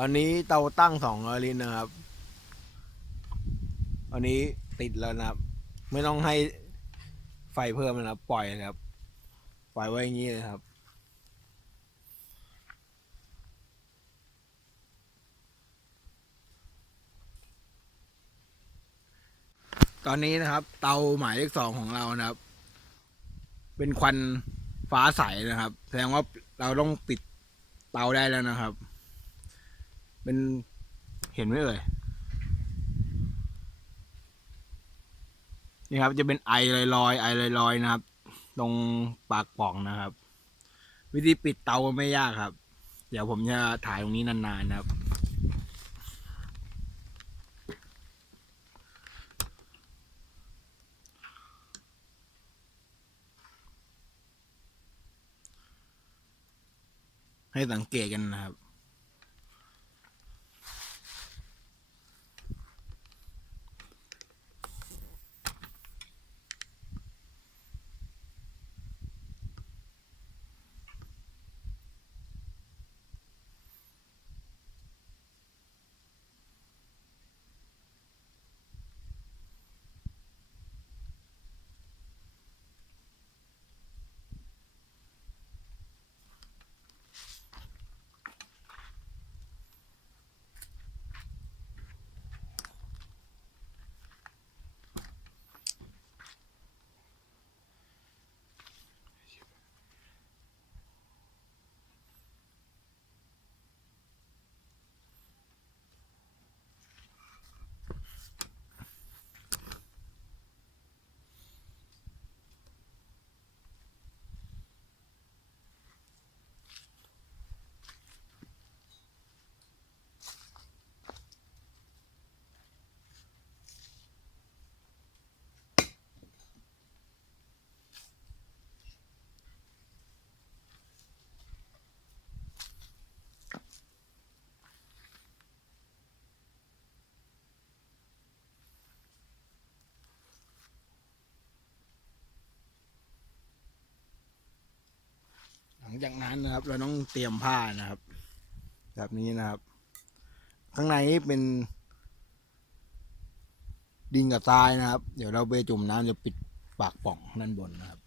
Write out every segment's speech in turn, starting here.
ตอนนี้เตาตั้งสองร้อยลิตรนะครับ อันนี้ติดแล้วนะครับ ไม่ต้องให้ไฟเพิ่มนะครับปล่อยเลยครับ ปล่อยไว้อย่างนี้เลยครับ ตอนนี้นะครับ เตาหมายเลขสองของเรานะครับ เป็นควันฟ้าใสนะครับ แสดงว่าเราต้องปิดเตาได้แล้วนะครับ เป็นเห็นไหมเอ่ยนี่ครับจะเป็นไอลอยๆไอลอยๆนะครับ ตรงปากป่องนะครับ วิธีปิดเตาไม่ยากครับ เดี๋ยวผมจะถ่ายตรงนี้นานๆนะครับให้สังเกตกันนะครับ ลังจากนั้นนะครับ เราต้องเตรียมผ้านะครับ แบบนี้นะครับ ข้างในนี่เป็นดินกับทรายนะครับ เดี๋ยวเราไปจุ่มน้ำจะปิดปากป่องด้านบนนะครับ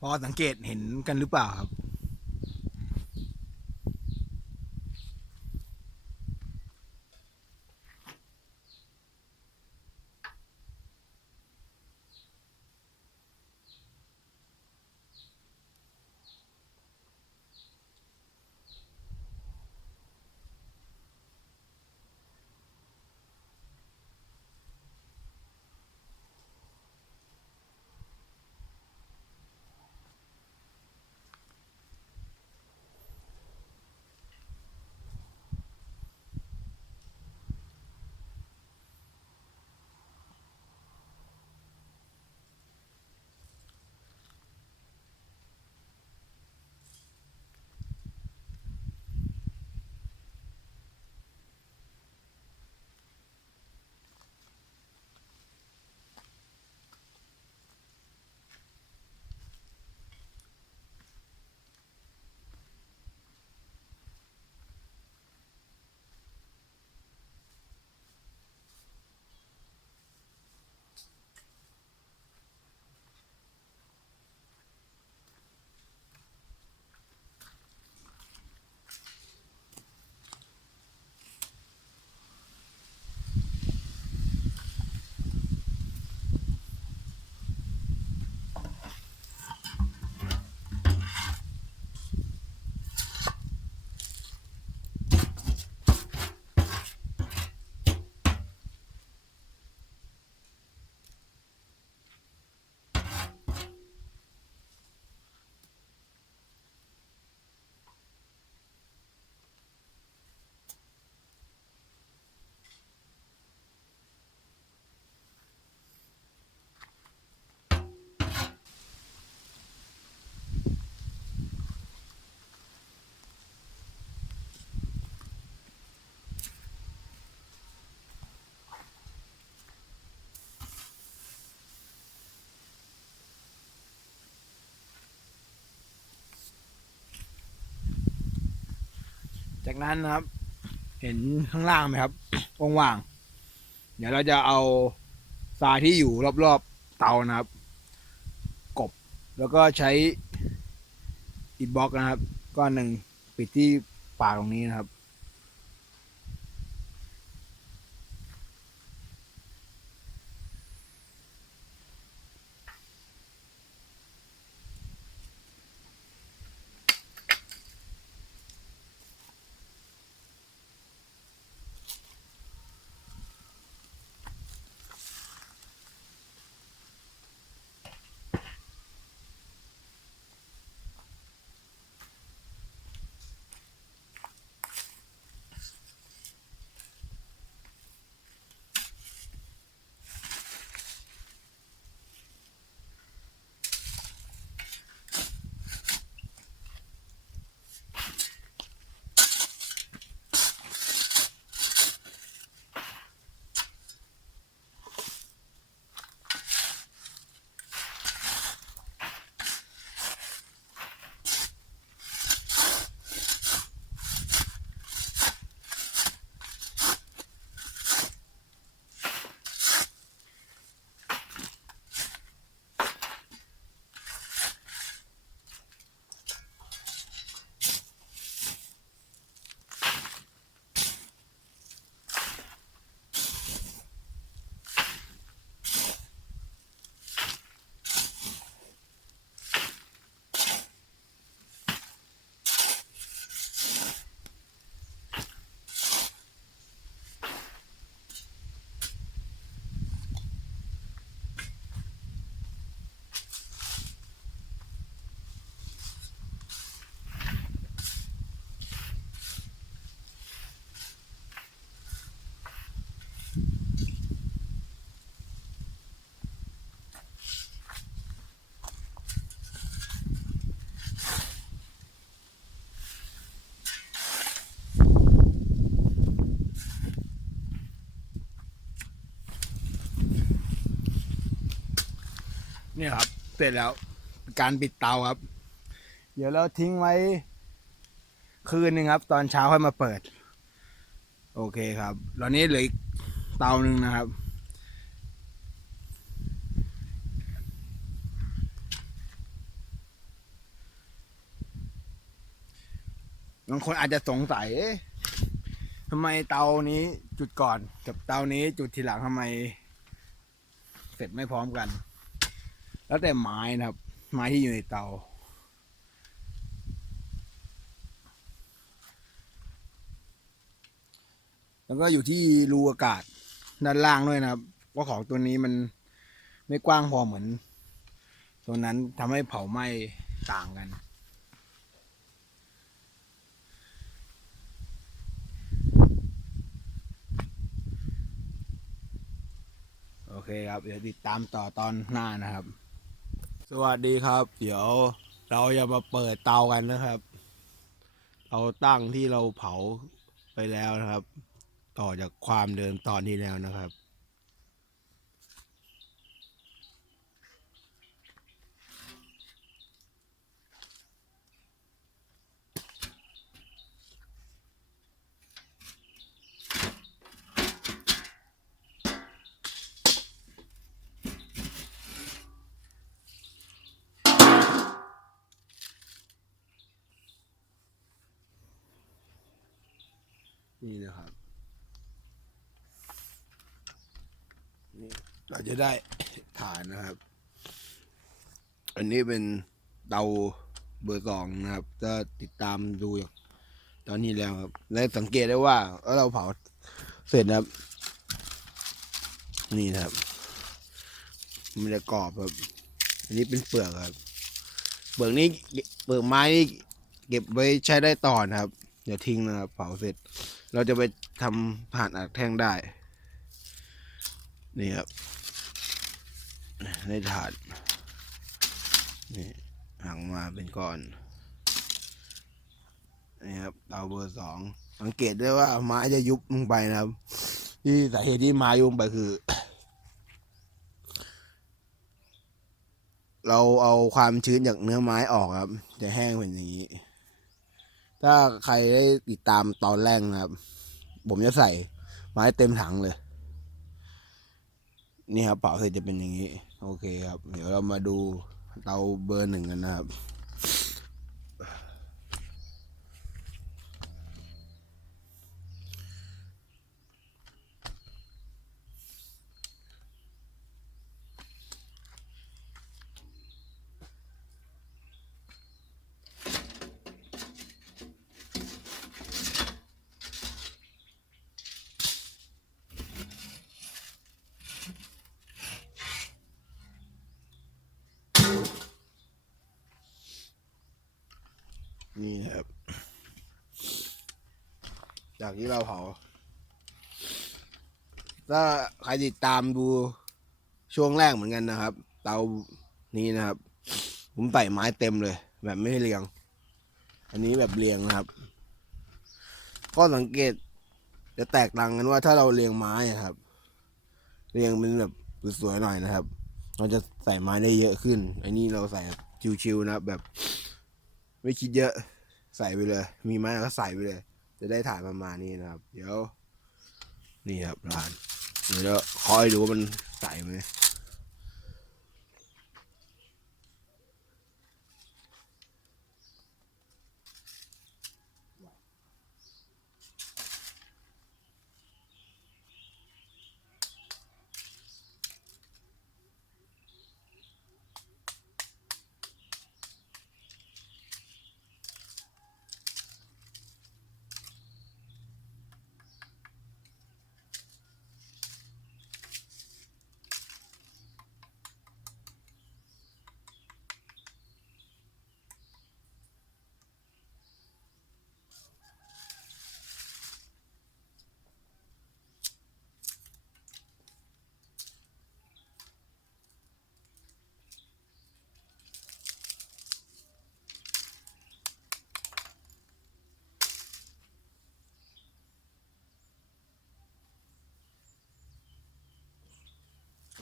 พอสังเกตเห็นกันหรือเปล่าครับ จากนั้นนะครับ เห็นข้างล่างไหมครับว่างๆเดี๋ยวเราจะเอาทรายที่อยู่รอบๆเตานะครับ กบแล้วก็ใช้อิฐบล็อกนะครับ ก้อนหนึ่งปิดที่ปากตรงนี้นะครับ เนี่ยครับ เสร็จแล้วการปิดเตาครับ เดี๋ยวเราทิ้งไว้ คืนหนึ่งครับ ตอนเช้าค่อยมาเปิด โอเคครับตอนนี้เหลืออีกเตาหนึ่งนะครับบางคนอาจจะสงสัยเอ๊ะทำไมเตานี้จุดก่อน กับเตานี้จุดทีหลังทำไม เสร็จไม่พร้อมกัน แล้วแต่ไม้นะครับ ไม้ที่อยู่ในเตา แล้วก็อยู่ที่รูอากาศด้านล่างด้วยนะครับว่าของตัวนี้มันไม่กว้างพอเหมือน ตัวนั้นทำให้เผาไหม้ต่างกันโอเคครับ เดี๋ยวติดตามต่อตอนหน้านะครับ สวัสดีครับ เดี๋ยวเราจะมาเปิดเตากันนะครับ เราตั้งที่เราเผาไปแล้วนะครับ ต่อจากความเดิมตอนที่แล้วนะครับ นี่นะครับนี่เราจะได้ฐานนะครับ อันนี้เป็นเตาเบอร์สองนะครับ จะติดตามดูอย่างตอนนี้แล้วครับ และสังเกตได้ว่าเมื่อเราเผาเสร็จนะครับ นี่นะครับ มันจะกรอบครับ อันนี้เป็นเปลือกครับ เปลือกนี้เปลือกไม้นี่เก็บไว้ใช้ได้ต่อนะครับเดี๋ยวทิ้งนะครับ เผาเสร็จ เราจะไปทำผ่านอัดแท่งได้ นี่ครับ ในถาด นี่หังมาเป็นก้อน นี่ครับเตาเบอร์สองสังเกตได้ว่าไม้จะยุบลงไปนะครับ ที่สาเหตุที่ไม้ยุบไปคือ เราเอาความชื้นจากเนื้อไม้ออกครับ จะแห้งเป็นอย่างนี้ ถ้าใครได้ติดตามตอนแรกนะครับ ผมจะใส่ไม้เต็มถังเลย นี่ครับเป่าเสร็จจะเป็นอย่างนี้ โอเคครับ เดี๋ยวเรามาดูเตาเบอร์หนึ่งกันนะครับ นี่นะครับ จากที่เราเผาถ้าใครติดตามดูช่วงแรกเหมือนกันนะครับ เตานี้นะครับ ผมใส่ไม้เต็มเลย แบบไม่ให้เรียง อันนี้แบบเรียงนะครับ ก็สังเกตจะแตกต่างกันว่าถ้าเราเรียงไม้อะครับ เรียงเป็นแบบสวยๆหน่อยนะครับ เราจะใส่ไม้ได้เยอะขึ้น อันนี้เราใส่ชิวๆนะครับแบบ ไม่คิดเยอะ ใส่ไปเลย มีไม้ก็ใส่ไปเลย จะได้ถ่ายประมาณนี้นะครับ เดี๋ยว นี่ครับร้าน เดี๋ยวคอยดูว่ามันใส่ไหม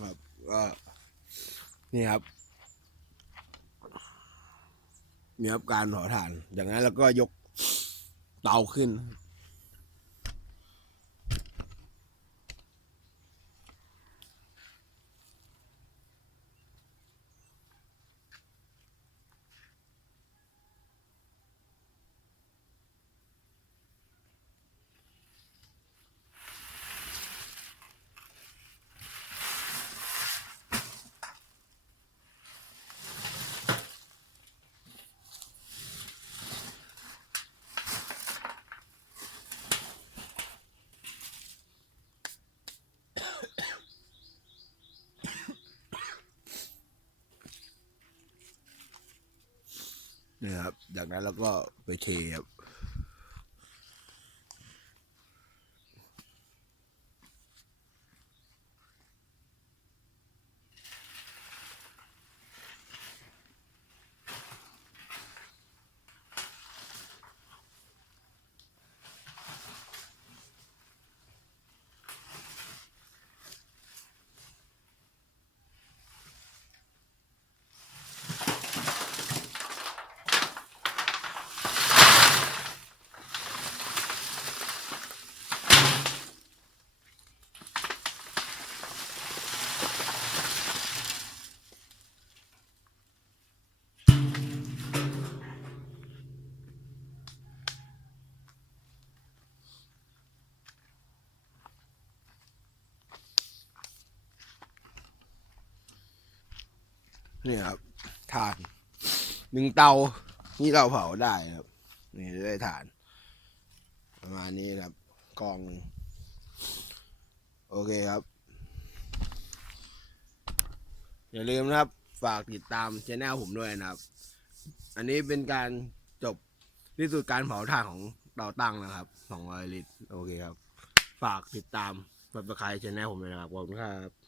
ครับก็ นี่ครับนี่ครับการห่อถ่านอย่างนั้นแล้วก็ยกเตาขึ้น นะครับจากนั้นเราก็ไปเทครับ นี่ครับถ่านหนึ่งเตานี่เราเผาได้ครับ นี่ได้ถ่าน ประมาณนี้ครับกองหนึ่งโอเคครับ อย่าลืมนะครับ ฝากติดตามช anel ผมด้วยนะครับ อันนี้เป็นการจบที่สุดการเผาถ่านของเตาตั้งนะครับ200ลิตรโอเคครับ ฝากติดตามแบบประคายช anel ผมเลยนะครับขอบคุณครับ